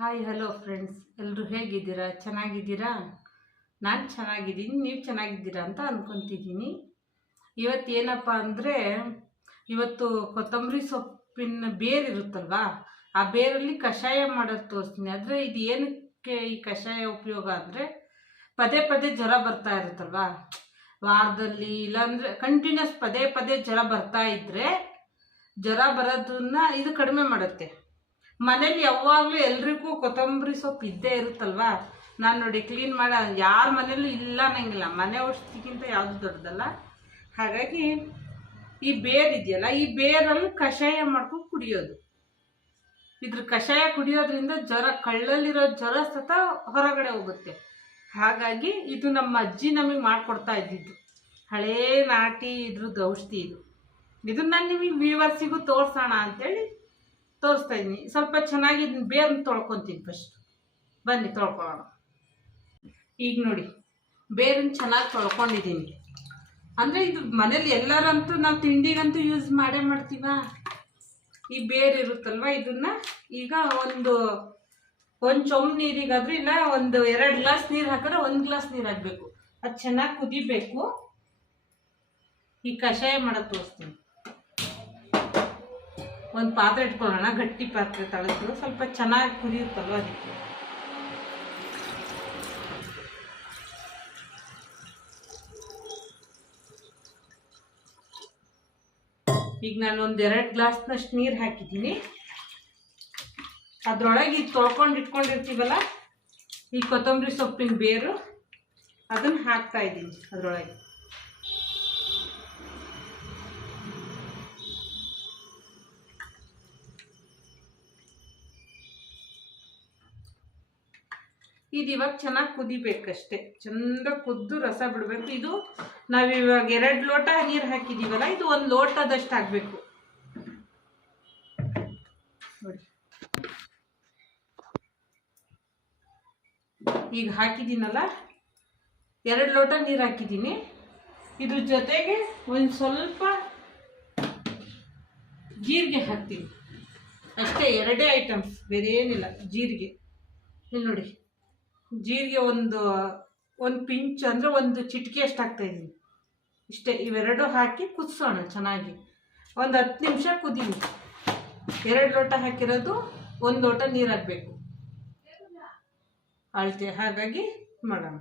Hi hello friends ಎಲ್ಲರೂ ಹೇಗಿದ್ದೀರಾ? ಚೆನ್ನಾಗಿದ್ದೀರಾ? ನಾನು ಚೆನ್ನಾಗಿದ್ದೀನಿ. ನೀವು ಚೆನ್ನಾಗಿದ್ದೀರಾ ಅಂತ ಅಂದ್ಕೊತಿದ್ದೀನಿ ಇವತ್ತು ಏನಪ್ಪ ಅಂದರೆ, ಇವತ್ತು ಕೊತ್ತಂಬರಿ ಸೊಪ್ಪಿನ ಬೇರು ಇರುತ್ತಲ್ವಾ? ಆ ಬೇರಲ್ಲಿ ಕಷಾಯ ಮಾಡೋದು ತೋರಿಸ್ತೀನಿ. ಆದರೆ ಇದು ಏನಕ್ಕೆ ಈ ಕಷಾಯ ಉಪಯೋಗ ಅಂದರೆ, ಪದೇ ಪದೇ ಜ್ವರ ಬರ್ತಾ ಇರುತ್ತಲ್ವಾ? ವಾರದಲ್ಲಿ ಇಲ್ಲಾಂದರೆ ಕಂಟಿನ್ಯೂಸ್ ಪದೇ ಪದೇ ಜ್ವರ ಬರ್ತಾ ಇದ್ದರೆ ಜ್ವರ ಬರೋದನ್ನ ಇದು ಕಡಿಮೆ ಮಾಡುತ್ತೆ. ಮನೇಲಿ ಯಾವಾಗಲೂ ಎಲ್ರಿಗೂ ಕೊತ್ತಂಬರಿ ಸೊಪ್ಪು ಇದ್ದೇ ಇರುತ್ತಲ್ವಾ? ನಾನು ನೋಡಿ ಕ್ಲೀನ್ ಮಾಡ, ಯಾರ ಮನೇಲೂ ಇಲ್ಲ ಅನ್ನಂಗಿಲ್ಲ. ಮನೆ ಔಷಧಿಗಿಂತ ಯಾವುದು ದೊಡ್ಡದಲ್ಲ? ಹಾಗಾಗಿ ಈ ಬೇರ್ ಇದೆಯಲ್ಲ, ಈ ಬೇರಲ್ಲಿ ಕಷಾಯ ಮಾಡ್ಕೊಂಡು ಕುಡಿಯೋದು. ಇದ್ರ ಕಷಾಯ ಕುಡಿಯೋದ್ರಿಂದ ಜ್ವರ ಕಳ್ಳಲ್ಲಿರೋ ಜ್ವರ ಸತ ಹೊರಗಡೆ ಹೋಗುತ್ತೆ. ಹಾಗಾಗಿ ಇದು ನಮ್ಮ ಅಜ್ಜಿ ನಮಗೆ ಮಾಡಿಕೊಡ್ತಾ ಇದ್ದಿದ್ದು. ಹಳೇ ನಾಟಿ ಇದ್ರದ್ದು ಔಷಧಿ ಇದು. ಇದನ್ನ ನಾನು ನಿಮಗೆ ವಿವರ್ಸಿಗೂ ತೋರ್ಸೋಣ ಅಂತೇಳಿ ತೋರಿಸ್ತಾ ಇದ್ದೀನಿ ಸ್ವಲ್ಪ ಚೆನ್ನಾಗಿ ಇದನ್ನ ಬೇರ್ನ ತೊಳ್ಕೊತೀನಿ ಫಸ್ಟ್ ಬನ್ನಿ ತೊಳ್ಕೊಳ್ಳೋಣ. ಈಗ ನೋಡಿ ಬೇರನ್ನ ಚೆನ್ನಾಗಿ ತೊಳ್ಕೊಂಡಿದ್ದೀನಿ. ಅಂದರೆ ಇದು ಮನೇಲಿ ಎಲ್ಲರಂತೂ ನಾವು ತಿಂಡಿಗಂತೂ ಯೂಸ್ ಮಾಡೇ ಮಾಡ್ತೀವ? ಈ ಬೇರು ಇರುತ್ತಲ್ವ ಇದನ್ನ? ಈಗ ಒಂದು ಒಂದು ಚೊಂಬು ನೀರಿಗಾದ್ರೂ ಇಲ್ಲ, ಒಂದು ಎರಡು ಗ್ಲಾಸ್ ನೀರು ಹಾಕಿದ್ರೆ ಒಂದು ಗ್ಲಾಸ್ ನೀರು ಹಾಕಬೇಕು. ಅದು ಚೆನ್ನಾಗಿ ಕುದಿಬೇಕು. ಈ ಕಷಾಯ ಮಾಡೋದು ತೋರಿಸ್ತೀನಿ. ಒಂದು ಪಾತ್ರೆ ಇಟ್ಕೊಳ್ಳೋಣ, ಗಟ್ಟಿ ಪಾತ್ರೆ ತಳದ್ದು. ಸ್ವಲ್ಪ ಚೆನ್ನಾಗಿ ಕುದಿಯುತ್ತಲ್ವ ಅದಕ್ಕೆ. ಈಗ ನಾನು ಒಂದು ಎರಡು ಗ್ಲಾಸ್ನಷ್ಟು ನೀರು ಹಾಕಿದ್ದೀನಿ. ಅದರೊಳಗೆ ಈಗ ತೊಳ್ಕೊಂಡು ಇಟ್ಕೊಂಡಿರ್ತೀವಲ್ಲ, ಈ ಕೊತ್ತಂಬರಿ ಸೊಪ್ಪಿನ ಬೇರು ಅದನ್ನು ಹಾಕ್ತಾ ಇದ್ದೀನಿ ಅದರೊಳಗೆ. ಇದು ಇವಾಗ ಚೆನ್ನಾಗಿ ಕುದಿಬೇಕಷ್ಟೆ. ಚಂದ ಕುದ್ದು ರಸ ಬಿಡಬೇಕು. ಇದು ನಾವು ಇವಾಗ ಎರಡು ಲೋಟ ನೀರು ಹಾಕಿದ್ದೀವಲ್ಲ ಇದು ಒಂದು ಲೋಟದಷ್ಟು ಹಾಕಬೇಕು. ನೋಡಿ. ಈಗ ಹಾಕಿದ್ದೀನಲ್ಲ ಎರಡು ಲೋಟ ನೀರು ಹಾಕಿದ್ದೀನಿ ಇದ್ರ ಜೊತೆಗೆ ಒಂದು ಸ್ವಲ್ಪ ಜೀರಿಗೆ ಹಾಕ್ತೀನಿ. ಅಷ್ಟೇ, ಎರಡೇ ಐಟಮ್ಸ್ ಬೇರೆ ಏನಿಲ್ಲ ಜೀರಿಗೆ. ಇಲ್ಲಿ ನೋಡಿ. ಜೀರಿಗೆ ಒಂದು ಒಂದು ಪಿಂಚ್ ಅಂದರೆ ಒಂದು ಚಿಟಿಕೆ ಅಷ್ಟು ಹಾಕ್ತಾಯಿದ್ದೀನಿ ಇಷ್ಟೇ, ಇವೆರಡು ಹಾಕಿ ಕುದಿಸೋಣ ಚೆನ್ನಾಗಿ. ಒಂದು ಹತ್ತು ನಿಮಿಷ ಕುದೀಲಿ. ಎರಡು ಲೋಟ ಹಾಕಿರೋದು, ಒಂದು ಲೋಟ ನೀರು ಹಾಕಬೇಕು ಅಳತೆ, ಹಾಗಾಗಿ ಮಾಡೋಣ.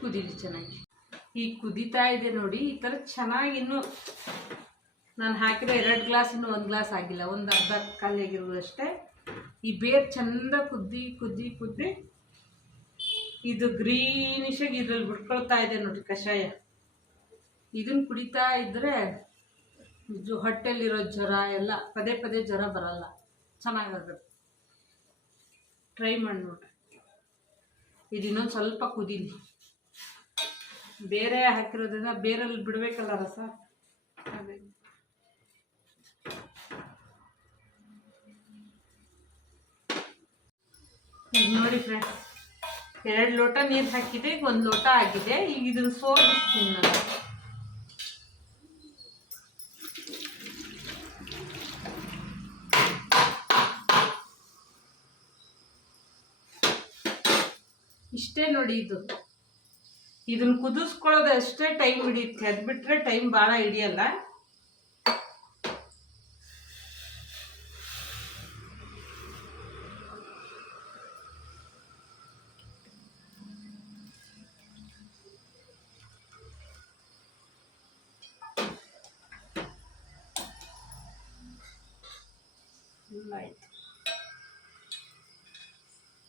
ಕುದೀಲಿ ಚೆನ್ನಾಗಿ. ಈಗ ಕುದೀತಾ ಇದೆ ನೋಡಿ, ಈ ಥರ ಚೆನ್ನಾಗಿ ಇನ್ನು ನಾನು ಹಾಕಿರೋ ಎರಡು ಗ್ಲಾಸ್ ಇನ್ನು ಒಂದು ಗ್ಲಾಸ್ ಆಗಿಲ್ಲ, ಒಂದು ಅರ್ಧ ಖಾಲಿ ಆಗಿರೋದಷ್ಟೇ ಈ ಬೇರು ಚಂದ ಕುದ್ದಿ ಕುದ್ದಿ ಕುದ್ದಿ ಇದು ಗ್ರೀನಿಶಾಗಿ ಇದ್ರಲ್ಲಿ ಬಿಟ್ಕೊಳ್ತಾ ಇದೆ ನೋಡಿ ಕಷಾಯ. ಇದನ್ನು ಕುಡಿತಾ ಇದ್ದರೆ ಇದು ಹೊಟ್ಟೆಲಿರೋ ಜ್ವರ ಎಲ್ಲ ಪದೇ ಪದೇ ಜ್ವರ ಬರಲ್ಲ, ಚೆನ್ನಾಗಾಗುತ್ತೆ. ಟ್ರೈ ಮಾಡಿ ನೋಡ್ರಿ. ಇದು ಇನ್ನೊಂದು ಸ್ವಲ್ಪ ಕುದೀಲಿ ಬೇರೆ ಹಾಕಿರೋದ್ರಿಂದ ಬೇರಲ್ಲಿ ಬಿಡಬೇಕಲ್ಲ ರಸ? ನೋಡಿ ಫ್ರೆಂಡ್ಸ್ ಎರಡು ಲೋಟ ನೀರು ಹಾಕಿದೆ ಈಗ ಒಂದು ಲೋಟ ಆಗಿದೆ, ಈಗ ಇದನ್ನು ಸೋಗಿಸ್ತೀನಿ ನಾನು. ಇಷ್ಟೇ ನೋಡಿ ಇದು. ಇದನ್ನ ಕುದಿಸ್ಕೊಳ್ಳೋದು ಅಷ್ಟೇ ಟೈಮ್ ಹಿಡಿಯುತ್ತೆ. ಅದು ಬಿಟ್ಟರೆ ಟೈಮ್ ಭಾಳ ಹಿಡಿಯಲ್ಲ.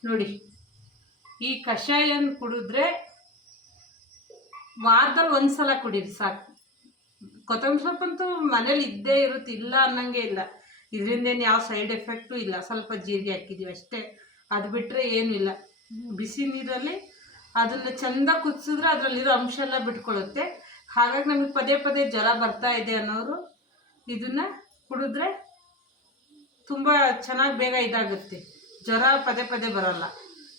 ನೋಡಿ ಈ ಕಷಾಯನ್ ಕುಡಿದ್ರೆ ವಾರದಲ್ಲಿ ಒಂದು ಸಲ ಕುಡೀರಿ ಸಾಕು. ಕೊತ್ತಂಬರಿ ಸೊಪ್ಪಂತೂ ಮನೇಲಿ ಇದ್ದೇ ಇರುತ್ತೆ, ಇಲ್ಲ ಅನ್ನಂಗೆ ಇಲ್ಲ. ಇದರಿಂದೇನು ಯಾವ ಸೈಡ್ ಎಫೆಕ್ಟು ಇಲ್ಲ. ಸ್ವಲ್ಪ ಜೀರಿಗೆ ಹಾಕಿದ್ದೀವಿ ಅಷ್ಟೇ. ಅದು ಬಿಟ್ಟರೆ ಏನೂ ಇಲ್ಲ. ಬಿಸಿ ನೀರಲ್ಲಿ ಅದನ್ನು ಚೆಂದ ಕುದಿಸಿದ್ರೆ ಅದರಲ್ಲಿರೋ ಅಂಶ ಎಲ್ಲ ಬಿಟ್ಕೊಳ್ಳುತ್ತೆ ಹಾಗಾಗಿ ನಮಗೆ ಪದೇ ಪದೇ ಜ್ವರ ಬರ್ತಾ ಇದೆ ಅನ್ನೋರು ಇದನ್ನು ಕುಡಿದ್ರೆ ತುಂಬ ಚೆನ್ನಾಗಿ ಬೇಗ ಇದಾಗುತ್ತೆ. ಜ್ವರ ಪದೇ ಪದೇ ಬರೋಲ್ಲ.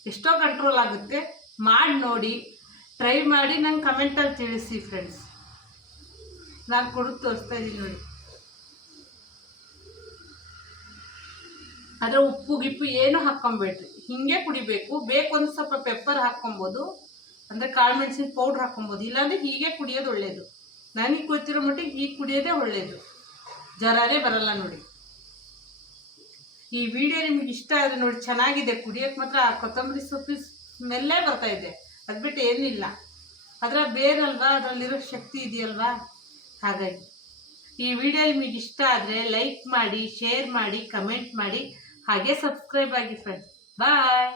ಎಷ್ಟೋ ಕಂಟ್ರೋಲ್ ಆಗುತ್ತೆ. ಮಾಡಿ ನೋಡಿ. ಟ್ರೈ ಮಾಡಿ ನಂಗೆ ಕಮೆಂಟಲ್ಲಿ ತಿಳಿಸಿ ಫ್ರೆಂಡ್ಸ್ ನಾನು ಕೊಡೋದು ತೋರಿಸ್ತಾ ಇದ್ದೀನಿ ನೋಡಿ. ಆದರೆ ಉಪ್ಪು ಗಿಪ್ಪು ಏನು ಹಾಕ್ಕೊಂಬೇಡ್ರಿ. ಹಿಂಗೆ ಕುಡಿಬೇಕು. ಬೇಕು ಒಂದು ಸ್ವಲ್ಪ ಪೆಪ್ಪರ್ ಹಾಕ್ಕೊಬೋದು. ಅಂದರೆ ಕಾಳು ಮೆಣಸಿನ ಪೌಡ್ರ್ ಹಾಕ್ಕೊಬೋದು. ಇಲ್ಲಾಂದರೆ ಹೀಗೆ ಕುಡಿಯೋದು ಒಳ್ಳೆಯದು ನನಗೆ ಗೊತ್ತಿರೋ ಮಟ್ಟಿಗೆ ಹೀಗೆ ಕುಡಿಯೋದೇ ಒಳ್ಳೆಯದು ಜ್ವರನೇ ಬರಲ್ಲ ನೋಡಿ. ಈ ವಿಡಿಯೋ ನಿಮ್ಗೆ ಇಷ್ಟ ಆದರೆ ನೋಡಿ, ಚೆನ್ನಾಗಿದೆ. ಕುಡಿಯೋಕ್ಕೆ ಮಾತ್ರ ಕೊತ್ತಂಬರಿ ಸೊಪ್ಪು ಮೆಲ್ಲೇ ಬರ್ತಾ ಇದೆ. ಅದು ಬಿಟ್ಟು ಏನಿಲ್ಲ. ಅದರ ಬೇರಲ್ವಾ? ಅದರಲ್ಲಿರೋ ಶಕ್ತಿ ಇದೆಯಲ್ವಾ? ಹಾಗಾಗಿ ಈ ವಿಡಿಯೋ ನಿಮಗೆ ಇಷ್ಟ ಆದರೆ ಲೈಕ್ ಮಾಡಿ, ಶೇರ್ ಮಾಡಿ, ಕಮೆಂಟ್ ಮಾಡಿ, ಹಾಗೆ ಸಬ್ಸ್ಕ್ರೈಬ್ ಆಗಿ ಫ್ರೆಂಡ್ಸ್ ಬಾಯ್